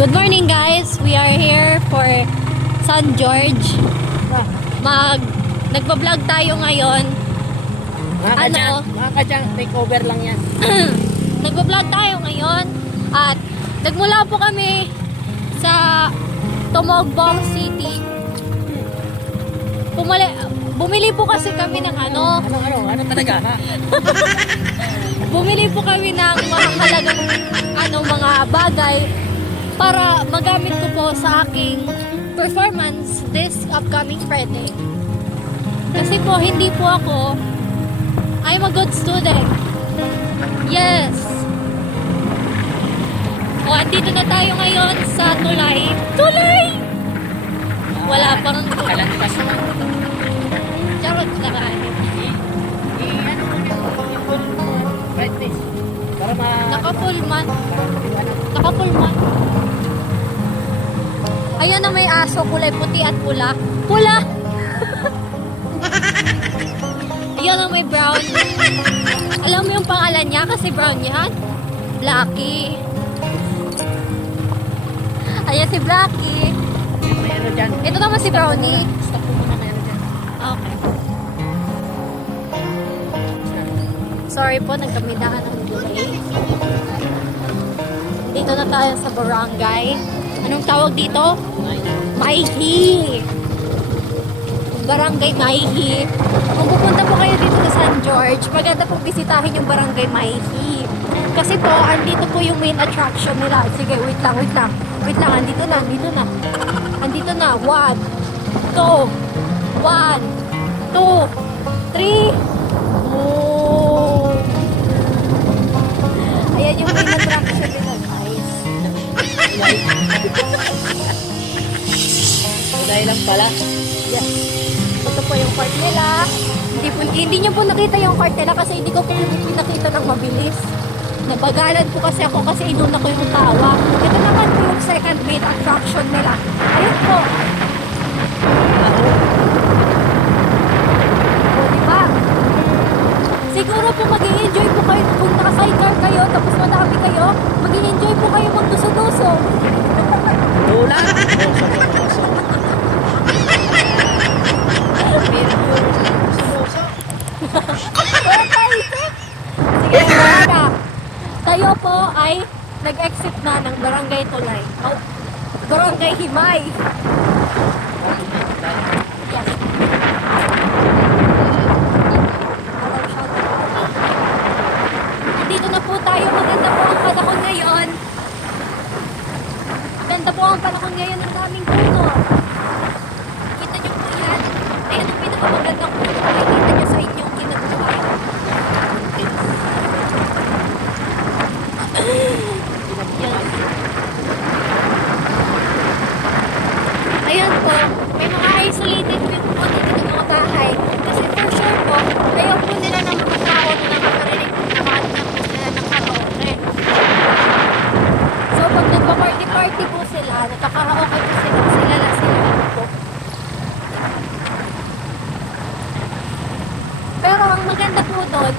Good morning guys! We are here for San George. Nagpa-vlog tayo ngayon. Mga kadyang takeover lang yan. Nagpa-vlog tayo ngayon at nagmula po kami sa Tumogbong City. Bumili po kasi kami ng ano talaga ha? Bumili po kami ng mahalagang mga bagay para magamit ko po sa aking performance this upcoming Friday. Kasi po, hindi po ako, I'm a good student. Yes. O, andito na tayo ngayon sa Tulay. Tulay! Wala pang Kalantas mo. charot na kaano. Ano mo yung full practice? Para Naka-full man. Naka-full man. Ayun na may aso, kulay puti at pula. Pula! Ayun na may brown. Alam mo yung pangalan niya kasi brown yan? Blacky. Ayan si Blacky. may ano dyan. Ito naman si Brownie. Stop mo muna may ano dyan. Okay. Sorry po, nagkamidahan ng delay. Dito na tayo sa barangay. Anong tawag dito? Maihi. Barangay Maihi. Kung pupunta po kayo dito sa San George, maganda po bisitahin yung Barangay Maihi. Kasi po, andito po yung main attraction nila. Sige, wait lang. Andito na. Andito na. 1, 2, 1, 2, 3. Oh. Ayan yung main attraction nila, guys. Kulay lang pala. Yes. Ito po yung cart nila. Hindi nyo po nakita yung cart nila kasi hindi ko po pinakita ng mabilis. Nabagalan po kasi ako kasi inuna ko yung tawa. Ito naman po yung second main attraction nila. Ayun po. O, diba? Siguro po mag-i-enjoy po kayo kung naka-sidecar kayo tapos madami kayo. Mag-i-enjoy po kayo magduso-duso. Ulan. Sige, wala. Tayo po ay nag-exit na ng Barangay Tulay. Oh, Barangay Himay. Yes. Dito na po tayo. Maganda po ang panahon ngayon. Maganda po ang panahon ngayon ng daming puno. Kita niyo po yan. Ayan ang pinakamagandang puno. Makikita niyo sa inyong ginagawa. Ayan po, may mga isolated view po dito ng mga bahay. Kasi for sure po, ayaw po nila ng mga tao na nakakarinig po nakakanta po sila ng karaoke. So pag nagpa-party-party po sila, nagkakaraoke po sila po. Pero ang maganda po doon,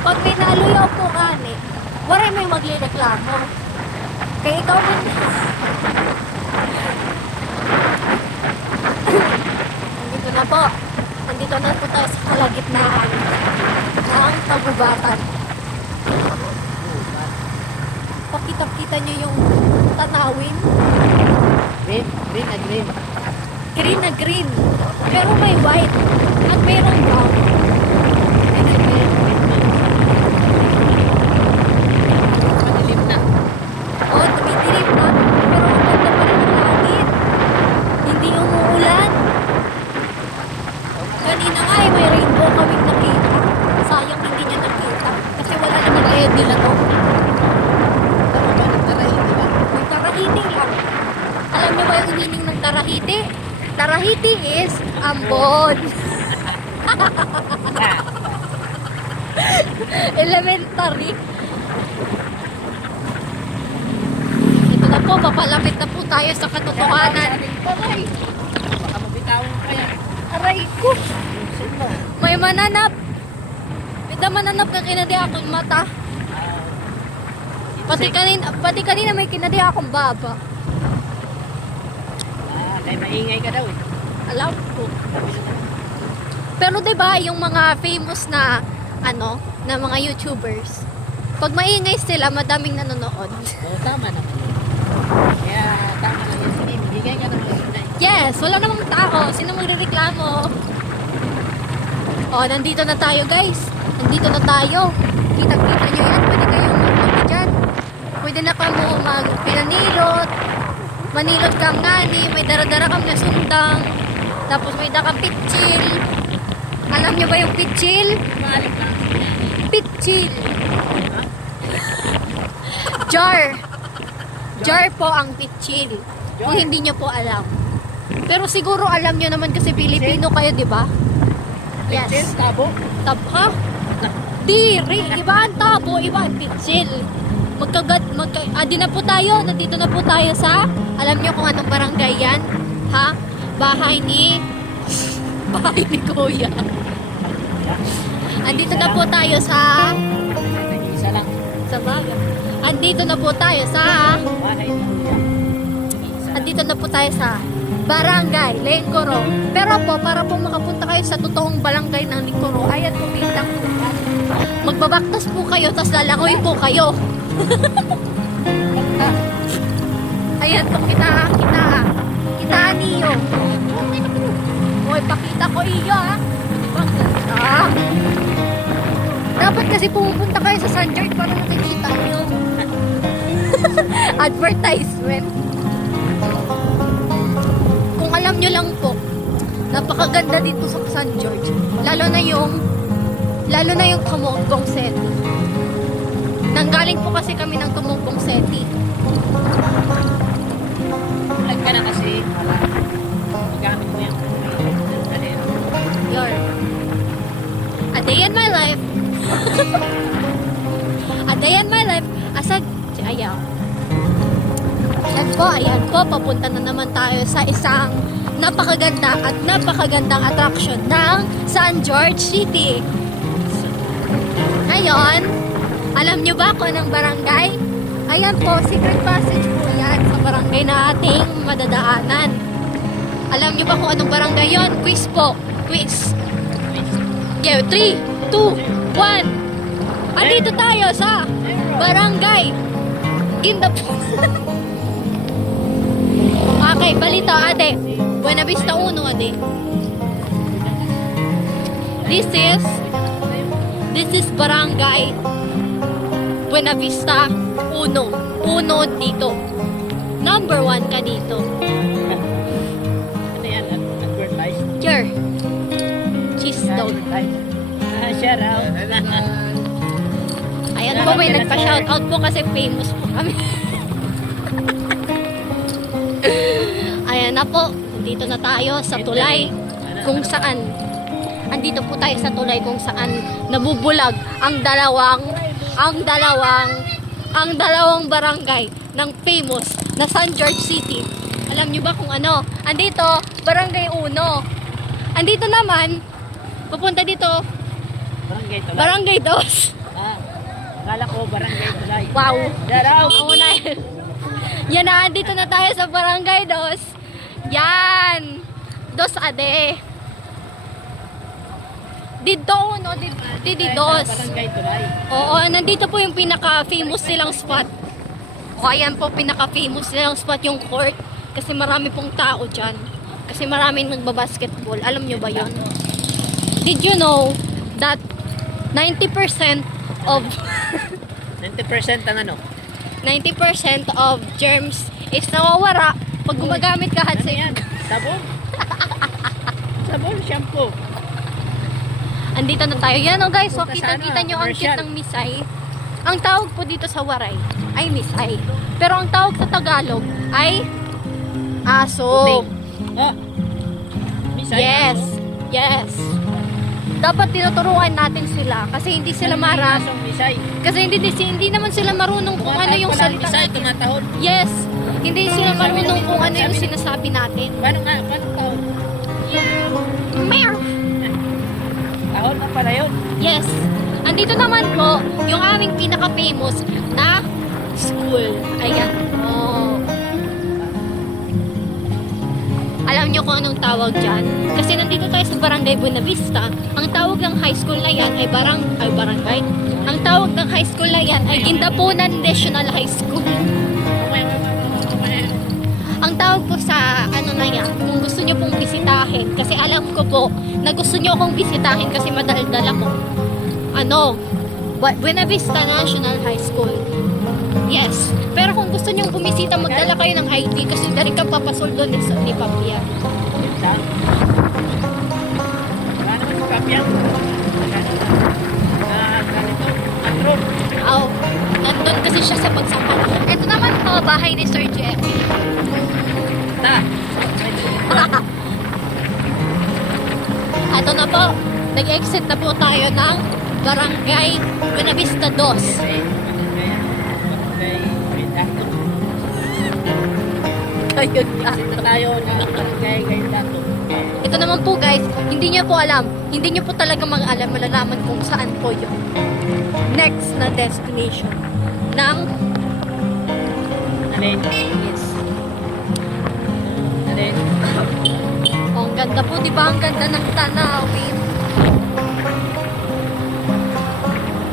pag may naluyaw po kani, wala may maglireklamo. Kaya ikaw mo Nandito na po tayo sa kalagitnaan ng Tagubatan. Pakita-kita nyo yung tanawin. Green na green. Pero may white. At mayroong brown. Madilim na. Oo, tumidilim na. Pero ang ganda pa rin ng langit. Hindi umuulan. Kanina nga may rainbow kaming nakita. Sayang hindi niya nakita. Kasi wala naman kayo nila to. May tarahiti lang. Alam niyo ba yung meaning ng tarahiti? Tarahiti is ambon. Elementary. Ito na po, papalapit na po tayo sa katotohanan. Baka mabitawin pa yan. Aray ko. May mananap. May mananap na kinadi akong mata. Pati kanina may kinadi akong baba. Ay, maingay ka daw eh. Alam ko. Pero 'di ba yung mga famous na ano, na mga YouTubers, pag maingay sila, madaming nanonood. Oo, tama naman. Kaya, tama lang yan. Sige, bigay ka naman. Yes, wala namang tao. Sino magrereklamo? Oh, nandito na tayo guys. Nandito na tayo. Kita-kita nyo yan. Pwede kayong mag dyan. Pwede na ka mo mag-pinanilot. Manilot kang ngani. May dara-dara kang nasundang. Tapos may dakang pitchil. Alam nyo ba yung pitchil? Maalit lang. Pitchil. Jar. Jar po ang pitchil. Kung hindi nyo po alam. Pero siguro alam nyo naman kasi Pilipino kayo, di ba? Yes. Yes. Tabo. Ha? Tiri. Iba ang tabo, iba ang pitsil. Di na po tayo. Nandito na po tayo sa, alam nyo kung anong barangay yan? Ha? Bahay ni Kuya. Andito na po tayo sa Isa lang. bagay. Andito na po tayo sa Bahay na kuya. Andito na po tayo sa Barangay Lengkoro. Pero po, para po makapunta kayo sa totoong barangay ng Lengkoro, ayan po, biglang po yan. Magbabaktas po kayo, tas lalakoy po kayo. Ayan po, kita niyo. Hoy, pakita ko iyo, ha. Ang ganda. Dapat kasi pumunta kayo sa San George para makikita niyo. Advertisement. Kung alam nyo lang po, napakaganda dito sa San George. Lalo na yung Tumugong City. Nanggaling po kasi kami ng Tumugong City. Vlog ka na kasi. Magamit mo yan. Your A day in my life. A day in my life. Asag, ayaw. Ayan po, papunta na naman tayo sa isang napakaganda at napakagandang attraction ng San George City. Ngayon, alam nyo ba kung anong barangay? Ayan po, secret passage po yan sa barangay na ating madadaanan. Alam nyo ba kung anong barangay yon? Quiz po. Quiz. Okay, 3, 2, 1. Andito tayo sa barangay Gindapo. Okay, balita ate. Buena Vista 1 ate. This is barangay Buena Vista 1. Uno dito. Number 1 ka dito. Ano yan? Advertise? Here. Cheese daw. Shout out. Ayan po, may nagpa-shoutout po kasi famous po kami. Ayan na po, dito na tayo sa tulay kung saan andito po tayo sa tulay kung saan nabubulag ang dalawang barangay ng famous na San George City. Alam nyo ba kung ano? Andito, Barangay 1. Andito naman, pupunta dito, Barangay Tulay. Barangay 2. Akala ko Barangay Tulay. Wow. Shout out. Ako na yun. Yan na, andito na tayo sa Barangay 2. Yan. 2 ade. Dito uno, dito dos. Barangay Tulay. Oo, nandito po yung pinaka-famous silang spot. O, ayan po, pinaka-famous silang spot yung court. Kasi marami pong tao dyan. Kasi maraming nagbabasketball. Alam nyo ba yon? Did you know that 90% of 90% ang ano? 90% of germs is nawawara pag gumagamit ka Ano sa yan? Sabon? Sabon, shampoo. Andito na tayo. Yan o guys, so Punta sa kita-kita ano, nyo ang cute commercial. ng misay. Ang tawag po dito sa waray ay misay. Pero ang tawag sa Tagalog ay aso. Ah. Misay. Yes. Yes. Dapat tinuturuan natin sila kasi hindi sila marami. Misay. Kasi hindi naman sila marunong kung ano yung salita. Misay, natin. tumatahon. Yes. Hindi sila marunong kung ano yung sinasabi natin. Paano nga? Paano tahon? Meow. Tahon na pala yun. Yes. Andito naman po yung aming pinaka-famous na school. Ayan. Oh. nyo kung anong tawag dyan? Kasi nandito tayo sa Barangay Buenavista. Ang tawag ng high school na yan ay barangay. Ang tawag ng high school na yan ay Gindapunan National High School. Ang tawag po sa ano na yan, kung gusto nyo pong bisitahin, kasi alam ko po na gusto nyo akong bisitahin kasi madaldal ako. Buenavista National High School. Yes. Pero kung gusto nyo bumisita, magdala kayo ng ID kasi dali ka papasol doon ni Papia. Wala naman sa kapya. Ganito, atro. Oh, nandun kasi siya sa pagsampal. Ito naman po, bahay ni Sir Jeff. Ito na po, nag-exit na po tayo ng Barangay Buenavista 2. Ayun nga. Tayo ng barangay Dato. Ito naman po guys, hindi niyo po alam, hindi niyo po talaga malalaman kung saan po yung next na destination ng Alin? yes. Alin? Oh, ang ganda po, di ba? Ang ganda ng tanawin.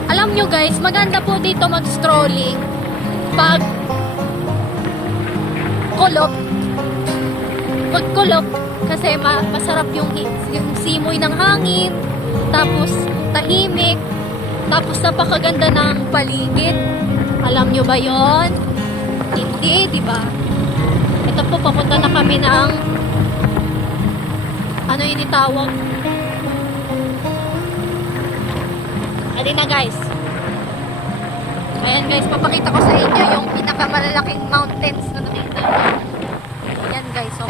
Alam nyo guys, maganda po dito mag-strolling pag kulop kasi masarap yung simoy ng hangin, tapos tahimik, tapos napakaganda ng paligid. Alam nyo ba yon? Hindi, di ba? Ito po, papunta na kami ng ano yung itawag? Alin na guys. Ayan guys, papakita ko sa inyo yung pinakamalalaking mountains na nakita ko. Ayan guys, so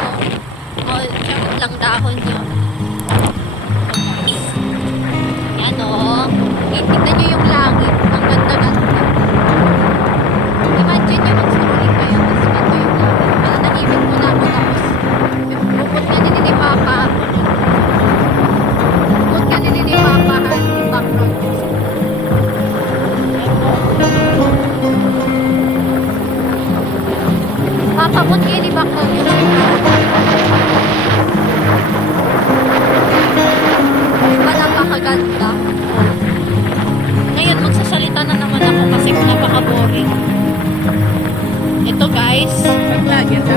syamot lang dahon yun. Ayan o. Tignan nyo yung langit. Ang ganda-ganda. Imagine nyo mag-strolling kayo. Tapos ganito yung langit. Mananahimik mo na ako. Tapos bukod ka din ni Papa. Bukod ka din ni Papa. Yung background music. Papabot kayo ni background music. Diba napakaganda? Ngayon, magsasalita na naman ako kasi napaka-boring. Ito guys, Pag-vlogger ka